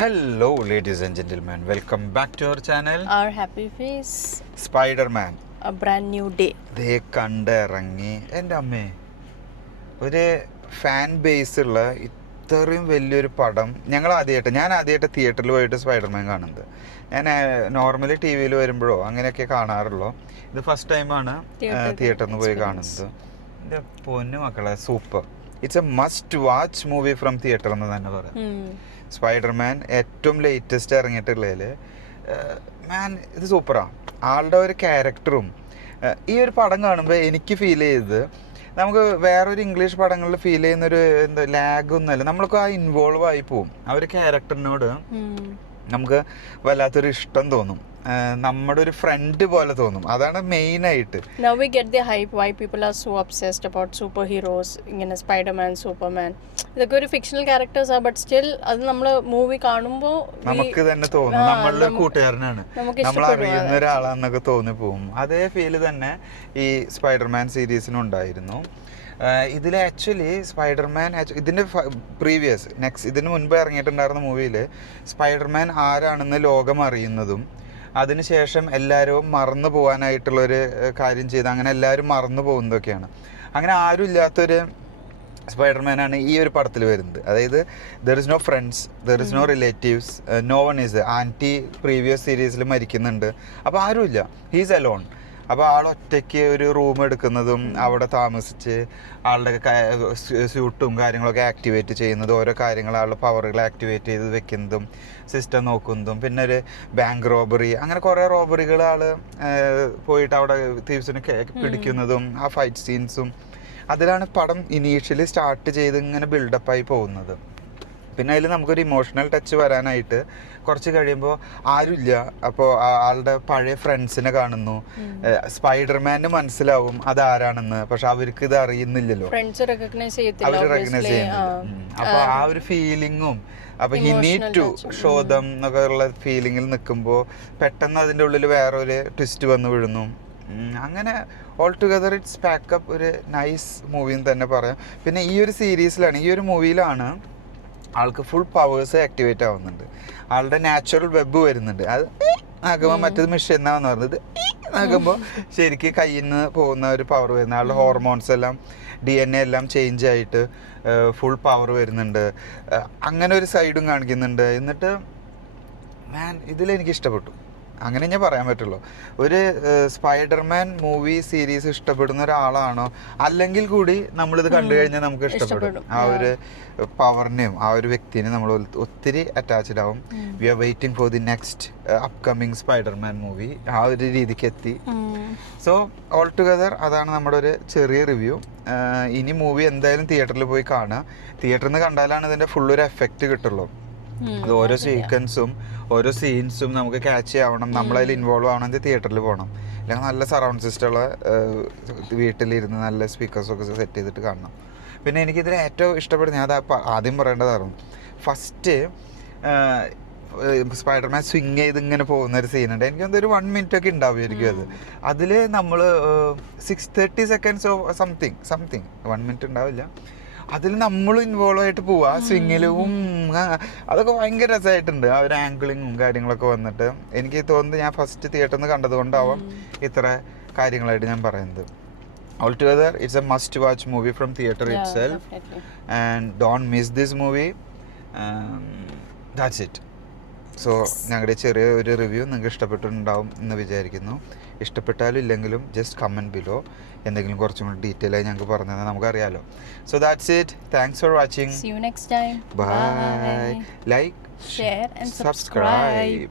Hello, ladies and gentlemen. Welcome back to our channel. Our happy face. Spider-Man. A brand new day. ദേ കണ്ടിറങ്ങി. എൻ്റെ അമ്മേ, ഒരു fan base ഉള്ള ഇത്രയും വലിയൊരു പടം ഞാൻ ആദ്യമായിട്ട് തിയേറ്ററിൽ പോയിട്ട് സ്പൈഡർമാൻ കാണുന്നത്. ഞാൻ നോർമലി ടി വിയിൽ വരുമ്പോഴോ അങ്ങനെയൊക്കെ കാണാറുള്ളൂ. ഇത് ഫസ്റ്റ് ടൈമാണ് തിയേറ്ററിൽ നിന്ന് പോയി കാണുന്നത്. എൻ്റെ പൊന്നു മക്കളെ, super. It's A must watch movie from theatre എന്ന് തന്നെ പറയാം. സ്പൈഡർമാൻ ഏറ്റവും ലേറ്റസ്റ്റ് ഇറങ്ങിയിട്ടുള്ളതിൽ ഇത് സൂപ്പറാണ്. ആളുടെ ഒരു ക്യാരക്ടറും ഈ ഒരു പടം കാണുമ്പോൾ എനിക്ക് ഫീൽ ചെയ്തത് നമുക്ക് വേറൊരു ഇംഗ്ലീഷ് പടങ്ങളിൽ ഫീൽ ചെയ്യുന്നൊരു എന്താ ലാഗൊന്നുമല്ല, നമ്മൾക്ക് ആ ഇൻവോൾവ് ആയി പോവും. ആ ഒരു ക്യാരക്ടറിനോട് നമുക്ക് വല്ലാത്തൊരു ഇഷ്ടം തോന്നും, നമ്മുടെ ഒരു ഫ്രണ്ട് പോലെ തോന്നും. അതാണ് മെയിനായിട്ട്. Now we get the hype why people are so obsessed about superheroes, ഇങ്ങനെ സ്പൈഡർമാൻ, സൂപ്പർമാൻ, ഇതൊക്കെ ഒരു ഫിക്ഷണൽ ക്യാരക്ടേഴ്സ് ആണ്. ബട്ട് സ്റ്റിൽ അത് നമ്മൾ മൂവി കാണുമ്പോൾ നമുക്ക് തന്നെ തോന്നും നമ്മളുടെ കൂട്ടുകാരനാണ്, നമ്മൾ അറിയുന്ന ഒരാളാന്നൊക്കെ തോന്നി പോകും. അതേ ഫീല് തന്നെ ഈ സ്പൈഡർമാൻ സീരീസിനും ഉണ്ടായിരുന്നു. ഇതിൽ ആക്ച്വലി സ്പൈഡർമാൻ ഇതിൻ്റെ ഇതിന് മുൻപ് ഇറങ്ങിയിട്ടുണ്ടായിരുന്ന മൂവിയിൽ സ്പൈഡർമാൻ ആരാണെന്ന് ലോകം അറിയുന്നതും അതിനുശേഷം എല്ലാവരും മറന്നു പോകാനായിട്ടുള്ളൊരു കാര്യം ചെയ്ത് അങ്ങനെ എല്ലാവരും മറന്നു പോകുന്നതൊക്കെയാണ്. അങ്ങനെ ആരും ഇല്ലാത്തൊരു സ്പൈഡർമാനാണ് ഈ ഒരു പടത്തിൽ വരുന്നത്. അതായത് there is no friends, there is no relatives, no one is. Aunty previous സീരീസിൽ മരിക്കുന്നുണ്ട്. അപ്പോൾ ആരുമില്ല, ഹീസ് അലോൺ. അപ്പോൾ ആളൊറ്റയ്ക്ക് ഒരു റൂം എടുക്കുന്നതും അവിടെ താമസിച്ച് ആളുടെ സ്യൂട്ടും കാര്യങ്ങളൊക്കെ ആക്ടിവേറ്റ് ചെയ്യുന്നതും ഓരോ കാര്യങ്ങൾ ആളുടെ പവറുകൾ ആക്ടിവേറ്റ് ചെയ്ത് വെക്കുന്നതും സിസ്റ്റം നോക്കുന്നതും പിന്നെ ഒരു ബാങ്ക് റോബറി, അങ്ങനെ കുറേ റോബറികൾ ആൾ പോയിട്ട് അവിടെ തീവ്സിനെ പിടിക്കുന്നതും ആ ഫൈറ്റ് സീൻസും അതിലാണ് പടം ഇനീഷ്യലി സ്റ്റാർട്ട് ചെയ്ത് ഇങ്ങനെ ബിൽഡപ്പായി പോകുന്നത്. പിന്നെ അതിൽ നമുക്കൊരു ഇമോഷണൽ ടച്ച് വരാനായിട്ട് കുറച്ച് കഴിയുമ്പോൾ ആരുമില്ല. അപ്പോൾ ആളുടെ പഴയ ഫ്രണ്ട്സിനെ കാണുന്നു. സ്പൈഡർമാന് മനസ്സിലാവും അതാരാണെന്ന്, പക്ഷെ അവർക്ക് ഇത് അറിയുന്നില്ലല്ലോ, അവർ റെക്കഗ്നൈസ് ചെയ്യുന്നില്ല. അപ്പൊ ആ ഒരു ഫീലിങ്ങും അപ്പൊ he need to show them എന്നൊക്കെ ഉള്ള ഫീലിങ്ങിൽ നിൽക്കുമ്പോൾ പെട്ടെന്ന് അതിൻ്റെ ഉള്ളിൽ വേറൊരു ട്വിസ്റ്റ് വന്ന് വീഴുന്നു. അങ്ങനെ ഓൾ ടുഗദർ ഇറ്റ്സ് പാക്കപ്പ് ഒരു നൈസ് മൂവി എന്ന് തന്നെ പറയാം. പിന്നെ ഈ ഒരു സീരീസിലാണ്, ഈ ഒരു മൂവിയിലാണ് ആൾക്ക് ഫുൾ പവേഴ്സ് ആക്ടിവേറ്റ് ആവുന്നുണ്ട്. ആളുടെ നാച്ചുറൽ വെബ് വരുന്നുണ്ട്. അത് ആകുമ്പോൾ മറ്റേത് മിഷൻ എന്നാന്ന് പറഞ്ഞത് ആകുമ്പോൾ ശരിക്കും കയ്യിൽ നിന്ന് പോകുന്ന ഒരു പവർ വരുന്നത്. ആളുടെ ഹോർമോൺസ് എല്ലാം DNA എല്ലാം ചേഞ്ച് ആയിട്ട് ഫുൾ പവർ വരുന്നുണ്ട്. അങ്ങനെ ഒരു സൈഡും കാണിക്കുന്നുണ്ട്. എന്നിട്ട് ഇതിലെനിക്ക് ഇഷ്ടപ്പെട്ടു, അങ്ങനെ ഞാൻ പറയാൻ പറ്റുള്ളൂ. ഒരു സ്പൈഡർമാൻ മൂവി സീരീസ് ഇഷ്ടപ്പെടുന്ന ഒരാളാണോ അല്ലെങ്കിൽ കൂടി നമ്മളിത് കണ്ടു കഴിഞ്ഞാൽ നമുക്ക് ഇഷ്ടപ്പെടും. ആ ഒരു പവറിനെയും ആ ഒരു വ്യക്തിനെയും നമ്മൾ ഒത്തിരി അറ്റാച്ച്ഡ് ആവും. We are waiting for the next upcoming Spiderman movie. ആ ഒരു രീതിക്ക് എത്തി. സോ ഓൾ ടുഗദർ അതാണ് നമ്മുടെ ഒരു ചെറിയ റിവ്യൂ. ഇനി മൂവി എന്തായാലും തിയേറ്ററിൽ പോയി കാണുക. തിയേറ്ററിൽ നിന്ന് കണ്ടാലാണ് ഇതിൻ്റെ ഫുള്ളൊരു എഫക്റ്റ് കിട്ടുള്ളൂ. അത് ഓരോ സീക്വൻസും ഓരോ സീൻസും നമുക്ക് ക്യാച്ച് ആവണം, നമ്മളതിൽ ഇൻവോൾവ് ആവണമെങ്കിൽ തിയേറ്ററിൽ പോകണം. അല്ലെങ്കിൽ നല്ല സറൗണ്ട് സിസ്റ്റമുള്ള വീട്ടിലിരുന്ന് നല്ല സ്പീക്കേഴ്സൊക്കെ സെറ്റ് ചെയ്തിട്ട് കാണണം. പിന്നെ എനിക്കിതിൽ ഏറ്റവും ഇഷ്ടപ്പെടുന്ന അത് ആദ്യം പറയേണ്ടതായിരുന്നു, ഫസ്റ്റ് സ്പൈഡർമാൻ സ്വിങ് ചെയ്ത് ഇങ്ങനെ പോകുന്ന ഒരു സീനുണ്ട്. എനിക്കെന്തൊരു 1 minute ഒക്കെ ഉണ്ടാവുമായിരിക്കും. അതിൽ നമ്മൾ 630 seconds സംതിങ് 1 minute ഉണ്ടാവില്ല. അതിൽ നമ്മൾ ഇൻവോൾവ് ആയിട്ട് പോവുക സ്വിങ്ങിലും. അതൊക്കെ ഭയങ്കര രസമായിട്ടുണ്ട്. ആ ഒരു ആംഗിളിങ്ങും കാര്യങ്ങളൊക്കെ വന്നിട്ട് എനിക്ക് തോന്നുന്നത് ഞാൻ ഫസ്റ്റ് തിയേറ്ററിൽ നിന്ന് കണ്ടത് കൊണ്ടാവാം ഇത്ര കാര്യങ്ങളായിട്ട് ഞാൻ പറയുന്നത്. All together, it's a must-watch movie from theater itself. Definitely. And don't miss this movie. That's it. So ഞങ്ങളുടെ ചെറിയ ഒരു റിവ്യൂ നിങ്ങൾക്ക് ഇഷ്ടപ്പെട്ടിട്ടുണ്ടാവും എന്ന് വിചാരിക്കുന്നു. ഇഷ്ടപ്പെട്ടാലും ഇല്ലെങ്കിലും ജസ്റ്റ് കമൻറ്റ് ബിലോ. എന്തെങ്കിലും കുറച്ചും കൂടി ഡീറ്റെയിൽ ആയി ഞങ്ങൾക്ക് പറഞ്ഞു തന്നാൽ നമുക്കറിയാലോ. So that's it. Thanks for watching. See you next time. Bye. Like, share and subscribe.